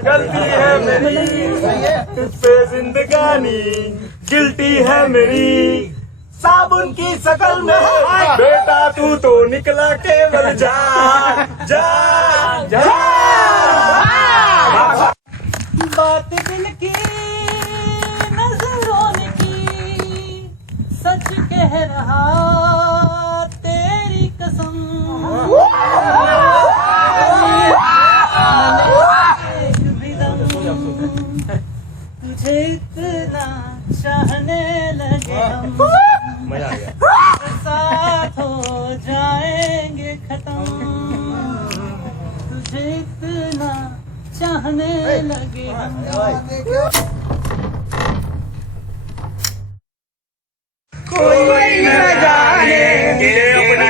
गलती है मेरी, तुझ पे जिंदगानी गिल्टी है मेरी। साबुन की शकल में बेटा तू तो निकला केवल जा जा जा। बात दिल की नजरों की सच कह रहा तेरी कसम। एक भी दम तुझे इतना चाहने लगे हम, मजा आ गया। साथ हो जाएंगे खत्म। तुझे इतना चाहने लगे हम। कोई न जानेंगे अपना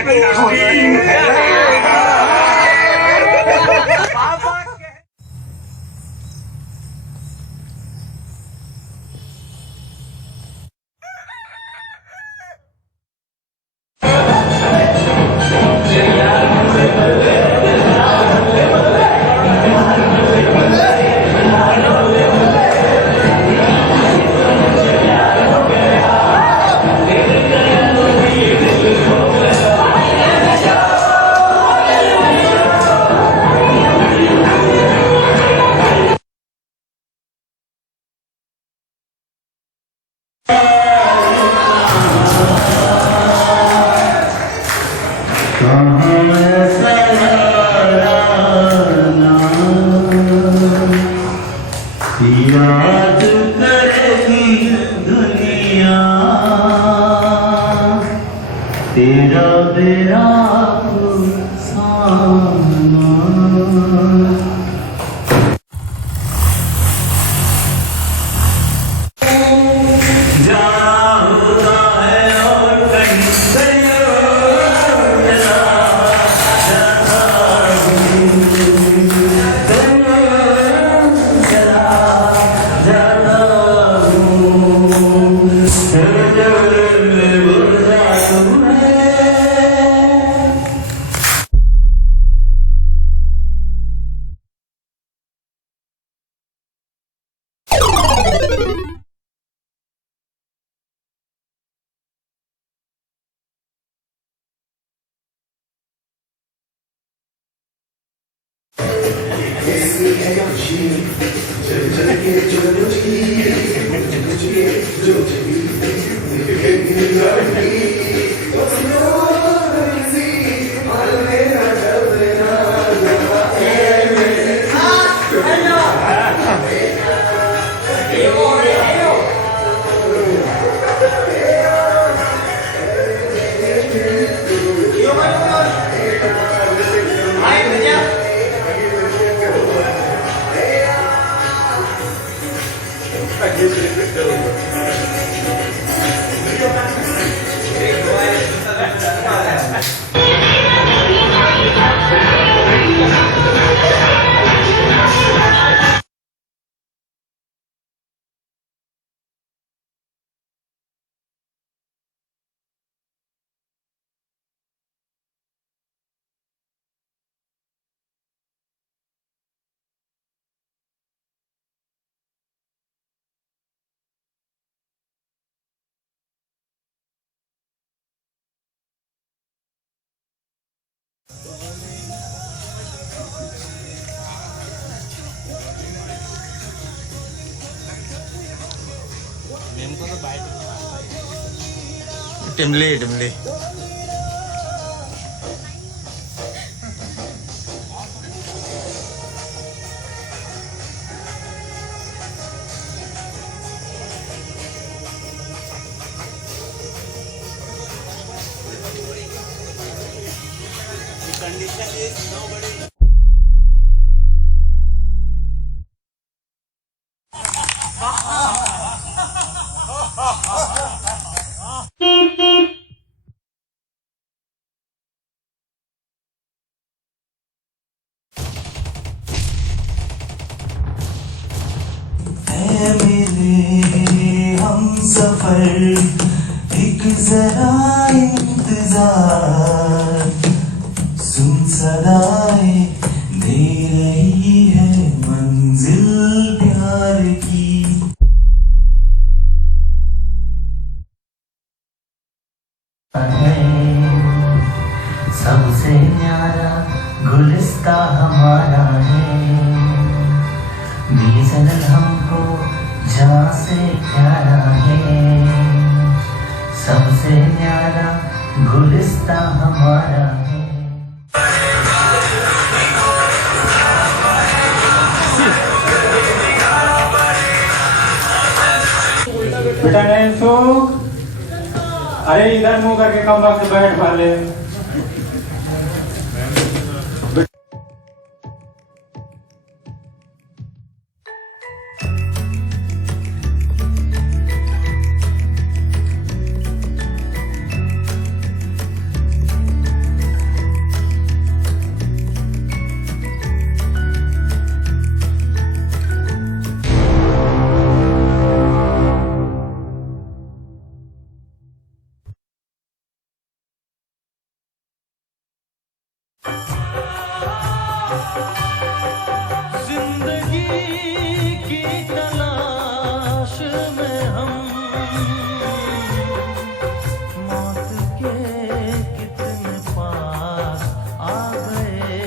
याद करेगी दुनिया तेरा मेरा सामना। टिमले टिमले मेरे हम सफर एक जरा इंतजार सुन सदाएं दे रही है मंजिल गुलिस्ता हमारा है, बीएसएनएल हमको जहाँ से प्यारा है, सबसे न्यारा गुलिस्ता हमारा है। बेटा नहीं सो, अरे इधर मुंह करके कम वक्त बैठ वाले। जिंदगी की तलाश में हम मौत के कितने पास आ गए।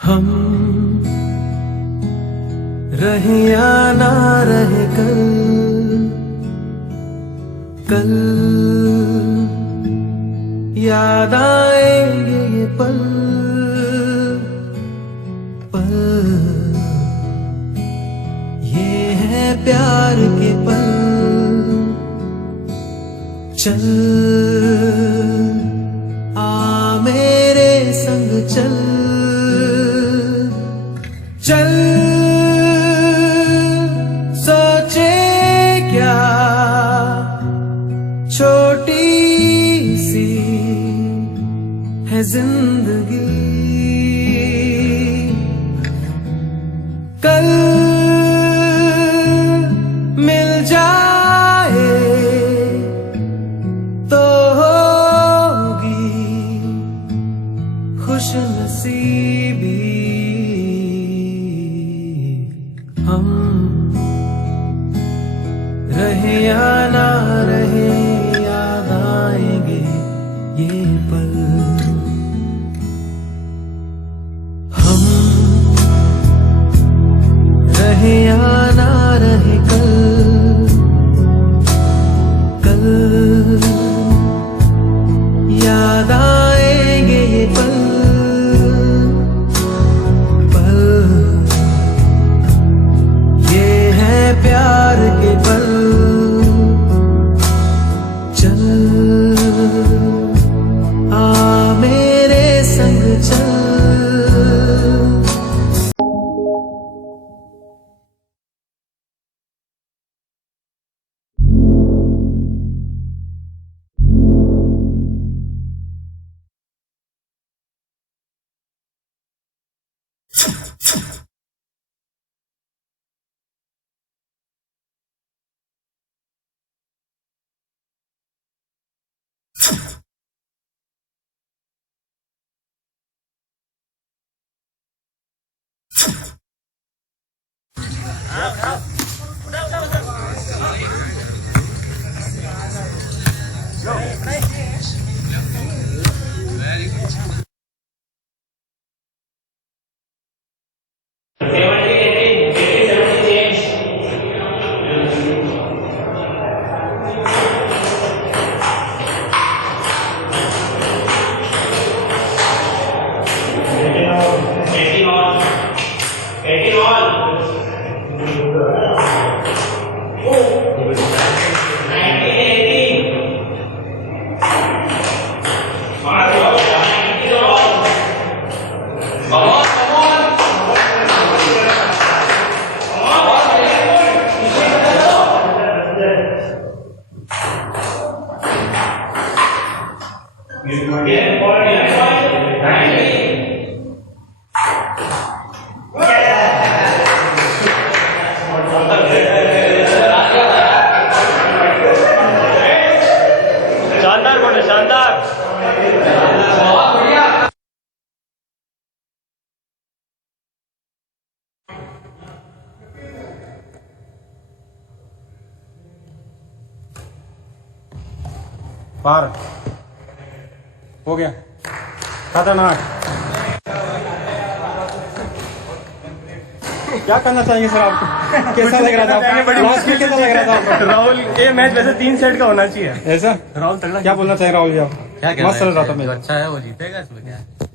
हम रहे या ना रहे कल, कल याद आएंगे ये पल, पल ये है प्यार के पल। चल आ मेरे संग चल, चल सोचे क्या छोटी सी है जिंदगी, कल मिल जाए तो होगी खुश नसीबी। हम शानदार बोले, शानदार। पार हो गया। खतरनाक। क्या करना चाहिए सर आपको? कैसा लग रहा था आपको? लास्ट में कैसा लग रहा था आपको? राहुल, ये मैच वैसे 3 सेट का होना चाहिए। ऐसा राहुल तगड़ा। क्या बोलना चाहिए राहुल जी आप? क्या मस्त चल रहा था मैच। अच्छा है, वो जीतेगा इसमें क्या है।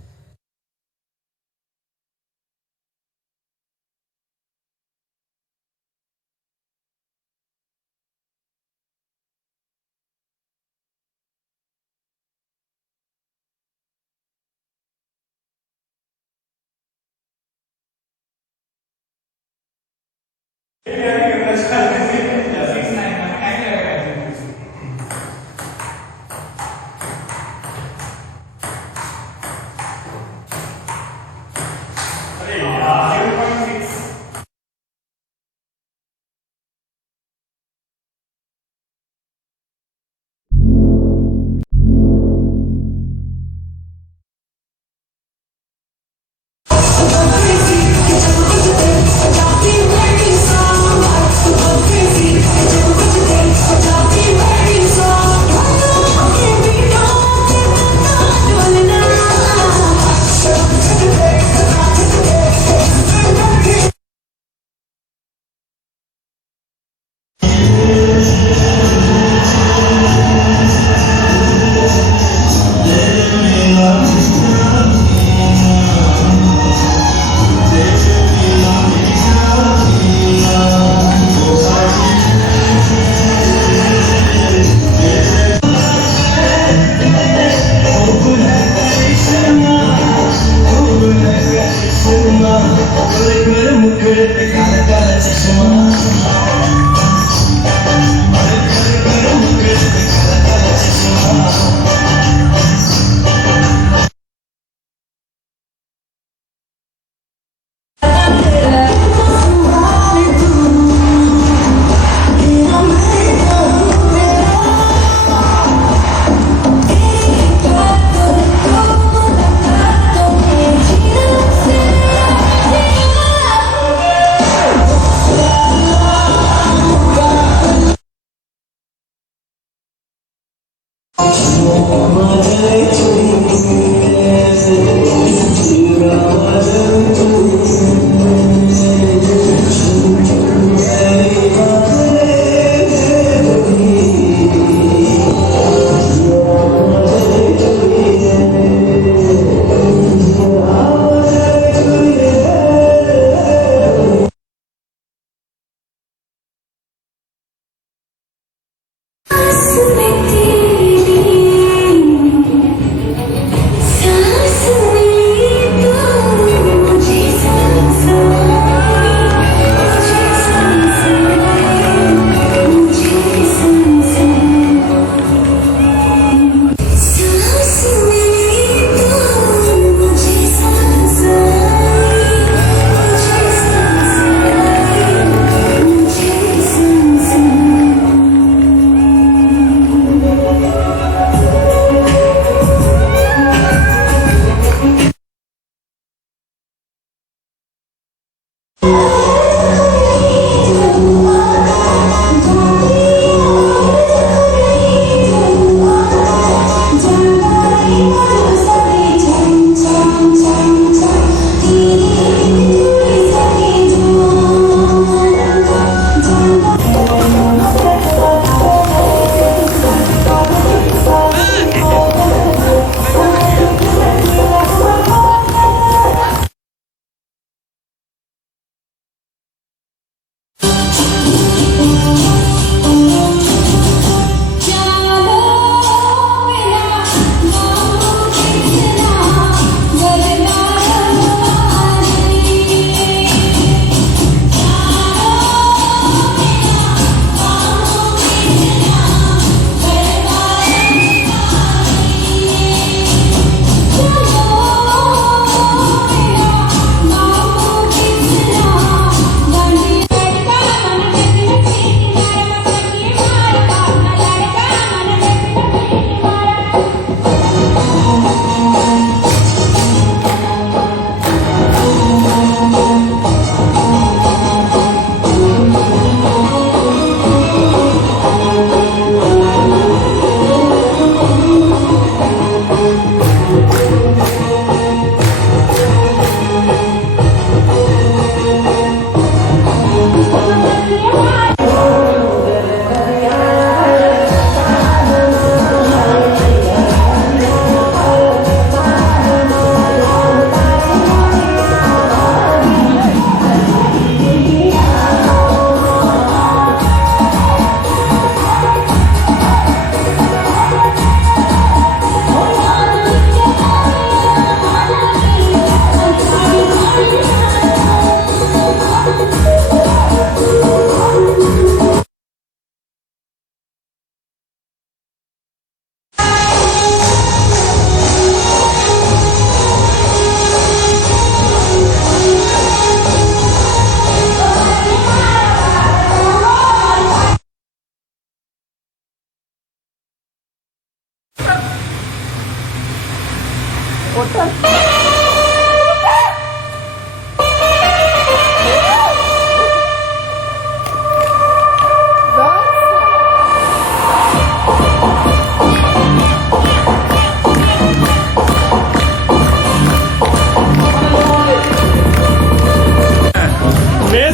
मेज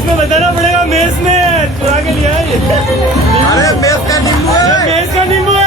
में बताना पड़ेगा, मेज में चुरा के लिया है ये। अरे मेज का नींबू है। मेज का नींबू है।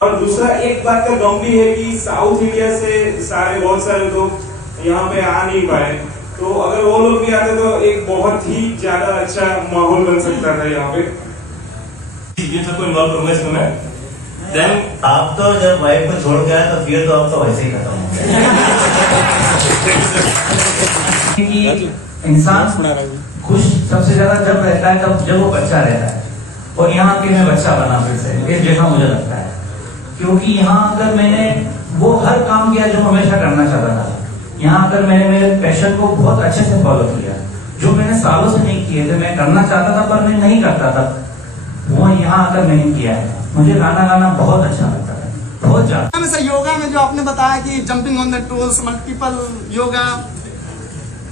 और दूसरा एक बात का गम भी है कि साउथ इंडिया से बहुत सारे लोग यहाँ पे आ नहीं पाए, तो अगर वो लोग भी आते तो एक बहुत ही ज्यादा अच्छा माहौल बन सकता था यहाँ पे। ये सब कोई इन्वॉल्व करूंगा इसमें मैं। देन आप तो जब वाइफ को छोड़ के आए तो फिर तो आप तो वैसे ही खत्म हो गए कि इंसान खुश सबसे ज्यादा जब रहता है तब जब वो बच्चा रहता है, और यहाँ के मैं बच्चा बना फिर से इस जैसा मुझे लगता है, क्योंकि यहाँ अगर मैंने वो हर काम किया जो हमेशा करना चाहता था। यहाँ अगर मैंने मेरे पैशन को बहुत अच्छे से फॉलो किया, जो मैंने सालों से नहीं किए थे, मैं करना चाहता था पर मैं नहीं करता था, वो यहाँ आकर मैंने किया है। मुझे गाना गाना बहुत अच्छा लगता है, बहुत ज्यादा। सर योगा में जो आपने बताया कि jumping on the tools, multiple yoga,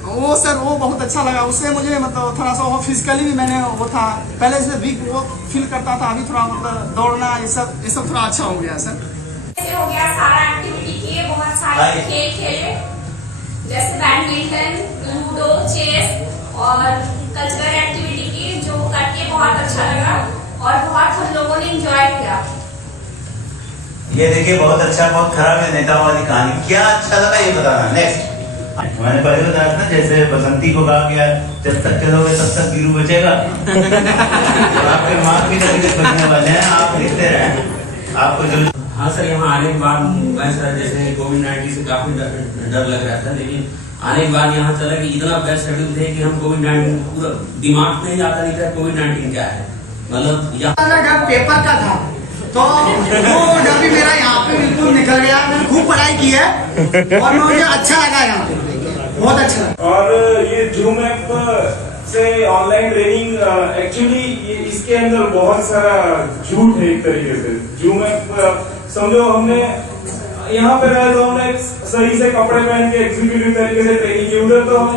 वो सर वो बहुत अच्छा लगा। उससे मुझे मतलब थोड़ा सा वो फिजिकली भी मैंने वो था, पहले से वीक वो फील करता था, अभी थोड़ा मतलब दौड़ना ये सब थोड़ा अच्छा हो गया सर। ऐसे हो गया सारा एक्टिविटी किए, बहुत सारे खेल खेले जैसे बैडमिंटन, लूडो, चेस और कल्चरल एक्टिविटी की, जो करके बहुत अच्छा लगा और बहुत हम लोगों ने एंजॉय किया। ये देखिए बहुत अच्छा बहुत खराब है नेताओं वाली कहानी। क्या अच्छा लगा ये बताना। नेक्स्ट मैंने पहले बताया था जैसे बसंती को कहा गया जब तक चलोगे तब तक वीरू बचेगा। तो आपके मार्क भी कभी बचने वाले हैं, आप लिखते रहें आपको जो। हाँ सर, यहाँ आने के बाद मैं सर जैसे कोविड-19 से काफी डर लग रहा था, लेकिन आने के बाद यहाँ चला कि इतना बेस्ट शेड्यूल थे कि हम कोविड-19 पूरा दिमाग में ही आता नहीं था कोविड-19 क्या है। मतलब यहाँ पेपर का था तो वो डर भी मेरा यहाँ पे बिल्कुल निकल गया। मैंने खूब पढ़ाई की है और मुझे अच्छा लगा यहाँ पे, बहुत अच्छा लगा। और ये जूम ऐप से ऑनलाइन ट्रेनिंग एक्चुअली इसके अंदर बहुत सारा झूठ है एक तरीके से। जूम ऐप समझो हमने यहाँ पे रहे तो हमने सही से कपड़े पहन के एग्जीक्यूटिव तरीके से ट्रेनिंग की, उधर तो हम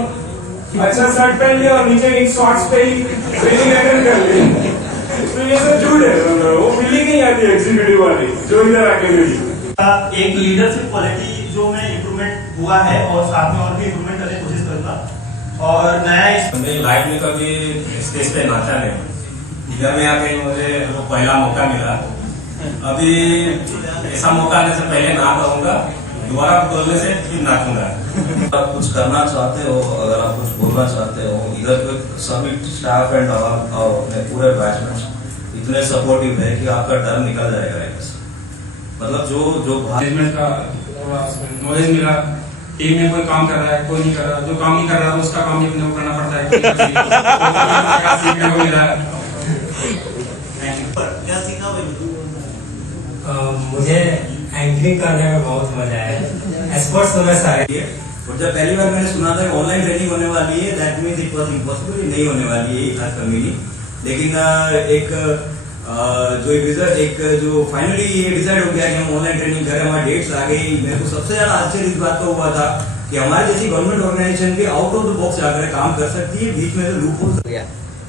अच्छा शर्ट पहन लिया और नीचे इन शॉर्ट्स पे ही ट्रेनिंग अटेंड कर ली। तो ये सब झूठ है, वो फीलिंग नहीं आती एग्जीक्यूटिव वाली जो इधर आके मिली। एक लीडरशिप क्वालिटी जो में इम्प्रूवमेंट हुआ है और साथ में और भी इम्प्रूवमेंट करने की कोशिश करूंगा। और नया मेरी लाइफ में कभी स्टेज पे नाचा नहीं, घर में आके मुझे वो पहला मौका मिला। अभी ऐसा मौका आने से पहले ना कहूँगा, दोबारा बोलने से फिर नाचूंगा। आप कुछ करना चाहते हो, अगर आप कुछ बोलना चाहते हो, इधर पे सभी स्टाफ एंड और अपने पूरे बैचमेट्स इतने सपोर्टिव है कि आपका डर निकल जाएगा यहाँ से। मतलब जो मैनेजमेंट का नॉलेज मिला, टीम में कोई काम कर रहा है कोई नहीं कर रहा, जो काम नहीं कर रहा है उसका काम भी अपने को करना पड़ता है। सीखने को मिला। क्या सीखा भाई? मुझे एंकरिंग करने में बहुत मजा आया। एक्सपर्ट्स तो मैं सारे, और जब पहली बार मैंने सुना था ऑनलाइन ट्रेनिंग होने वाली है, that means it was impossible, नहीं होने वाली है खास कम्युनिटी। लेकिन जो फाइनली ये डिसाइड हो गया कि हम ऑनलाइन ट्रेनिंग करें, हमारी डेट्स आ गई। मेरे को सबसे ज्यादा आश्चर्य इस बात का हुआ था कि हमारी जैसी गवर्नमेंट ऑर्गेनाइजेशन भी आउट ऑफ द बॉक्स जाकर काम कर सकती है, बीच में जो लूप होल गया।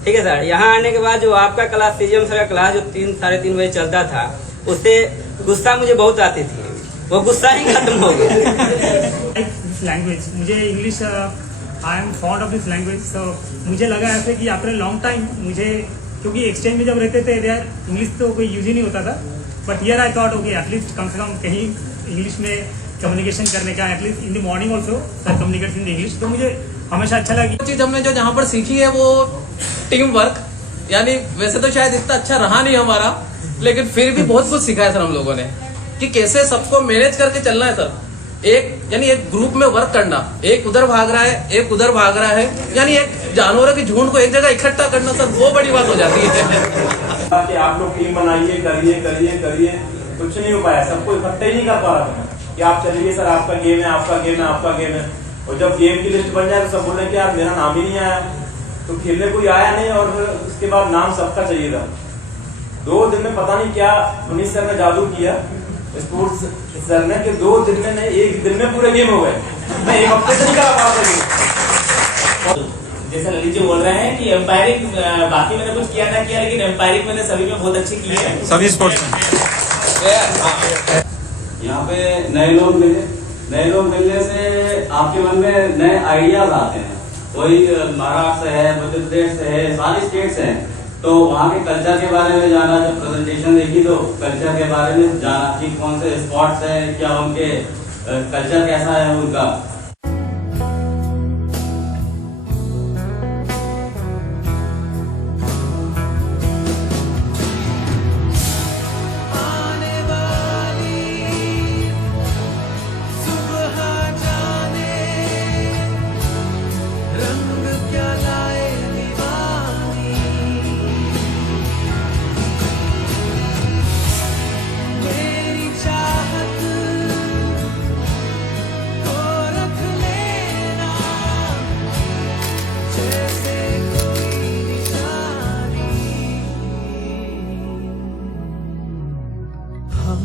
ठीक है सर, यहाँ आने के बाद जो आपका क्लास सीजीएम सर का क्लास जो 3-3:30 बजे चलता था, उससे गुस्सा मुझे बहुत आती थी, वो गुस्सा ही खत्म हो गया। लैंग्वेज मुझे English, I am fond of this language. तो मुझे लगा ऐसे कि आफ्टर लॉन्ग टाइम मुझे, क्योंकि एक्सचेंज में जब रहते थे यार इंग्लिश तो कोई यूज ही नहीं होता था, but here I thought okay at least कम से कम कहीं इंग्लिश में कम्युनिकेशन करने का, at least in the morning also sir communicate in English. तो मुझे हमेशा अच्छा लगा। चीज हमने जो जहाँ पर सीखी है वो टीम वर्क, यानी वैसे तो शायद इतना अच्छा रहा नहीं हमारा, लेकिन फिर भी बहुत कुछ सीखा है सर हम लोगों ने कि कैसे सबको मैनेज करके चलना है सर। एक ग्रुप में वर्क करना, एक उधर भाग रहा है एक उधर भाग रहा है, यानी एक जानवरों की झुंड को एक जगह इकट्ठा करना सर, वो बड़ी बात हो जाती है। कि आप लोग टीम बनाइए, करिए करिए करिए, कुछ नहीं हो पाया, सबको इकट्ठे ही नहीं कर पा रहा था कि आप चलिए सर आपका गेम है आपका गेम है आपका गेम है। और जब गेम की लिस्ट बन जाए तो सब बोले कि यार मेरा नाम ही नहीं आया, तो खेलने कोई आया नहीं। और उसके बाद नाम सबका चाहिए था। 2 दिन में पता नहीं क्या मनीष सर ने जादू किया स्पोर्ट्स सर ने, कि 2 दिन में नहीं 1 दिन में पूरे गेम हो गए। मैं 1 हफ्ते से नहीं करा पा रहा था। जैसा ललित जी बोल रहे हैं कि एम्पायरिंग, बाकी मैंने कुछ किया ना किया, लेकिन एम्पायरिंग मैंने सभी में बहुत अच्छी की है, सभी स्पोर्ट्स में। यहाँ पे नए लोग मिलने से आपके मन में नए आइडियाज आते हैं। कोई महाराष्ट्र से है, मध्य प्रदेश से है, सारी स्टेट्स हैं, तो वहाँ के कल्चर के बारे में जाना। जब प्रेजेंटेशन देखी तो कल्चर के बारे में जाना कि कौन से स्पॉट्स हैं, क्या उनके कल्चर कैसा है उनका। हम